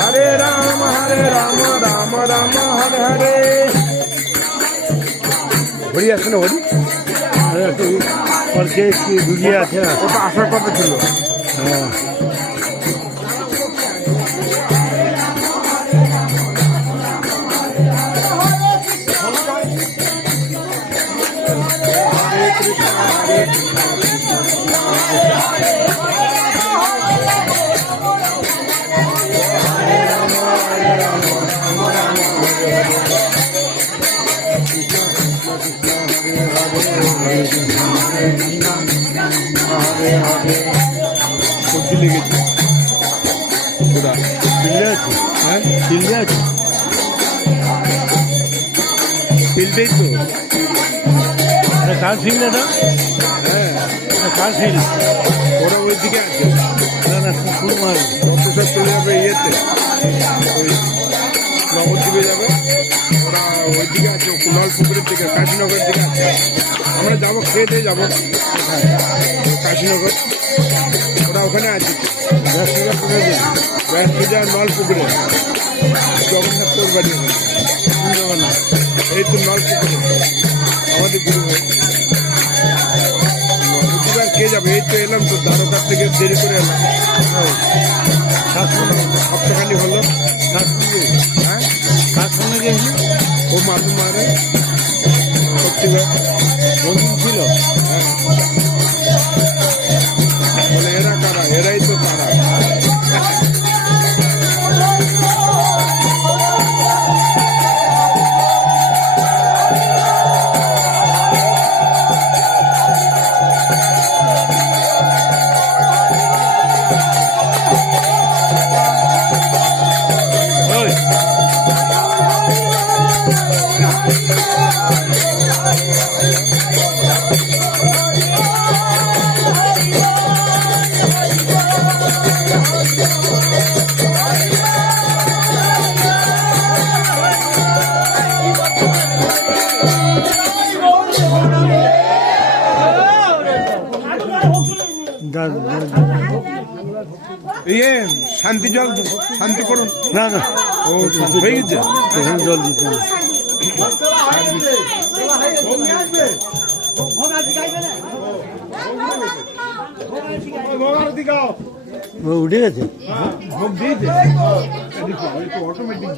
हरे राम राम राम हरे हरे। হরি আছে না হরি? ঢুকিয়ে আছে না, ওটা আসার কথা ছিল। হ্যাঁ সবজি লেগেছে পুরা চিল্লে আছে, হ্যাঁ চিল্লে আছে, ফিল্ডেই তো। কার ফিল্ড এটা? হ্যাঁ কার ফিল্ড? ওরা ওই দিকে আছে। না না ফুল মার রক্ত সব চলে যাবে ইয়েতে, ওই নবদ্বীপে যাবে। ওরা ওই দিকে আছে, কুনাল পুকুরের দিকে, কাশীনগরের দিকে আছে। আমরা যাবো, খেয়ে দিয়ে যাবো কাশীনগর। ওরা ওখানে আছে, ব্যাস পূজা নল পুকুরে, জগন্নাথ তোর বাড়ি ওখানে। জগন্নাথ এই তো নল পুকুরে আমাদের গুরু ভাই। আর কে যাবে? এই তো এলাম তো, দ্বারকার থেকে দেরি করে এলাম। সপ্তাহখানি হলো। হ্যাঁ কার সঙ্গে গেছিল? ও মাথু মারে সত্যিকার বন্ধু ছিল। হ্যাঁ বলে এরা কারা? এরাই তো তারা। ইয়ে শান্তি জল, শান্তি করুন। না না ও হয়ে গেছে, ওখানে জল দিতে হবে। ও উঠে গেছে। ভোগ দিয়েছে অটোমেটিক।